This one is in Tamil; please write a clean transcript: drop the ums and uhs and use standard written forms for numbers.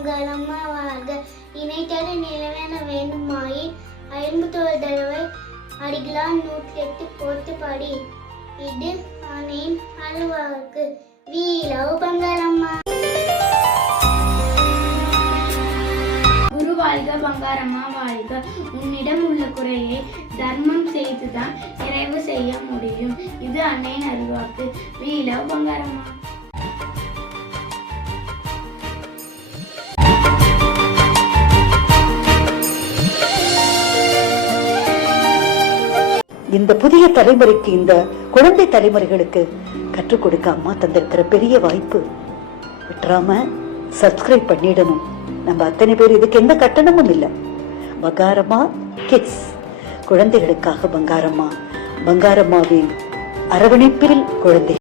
பங்காளம்மா வாழ்க. இணைத்தட நிலவேன வேண்டுமாயின் 51 தடவை அடிகளால் 108 போட்டு படி. இது அணையின் அழுவாக்கு. We love பங்காளம்மா. குரு வாழ்க, பங்காரம்மா வாழ்க. உன்னிடம் உள்ள குறையை தர்மம் செய்துதான் நிறைவு செய்ய முடியும். இது அன்னையின் அருள்வாக்கு. We love Bangaramma. இந்த புதிய தலைமுறைக்கு, இந்த குழந்தை தலைமுறைகளுக்கு கற்றுக் கொடுக்க அம்மா தந்திருக்கிற பெரிய வாய்ப்பு. விட்டுறாம சப்ஸ்கிரைப் பண்ணிடணும். நம்ம அத்தனை பேர் இதுக்கு எந்த கட்டணமும் இல்லை. பங்காரம்மா கிட்ஸ், குழந்தைகளுக்காக பங்காரம்மா. பங்காரம்மாவின் அரவணைப்பில் குழந்தை.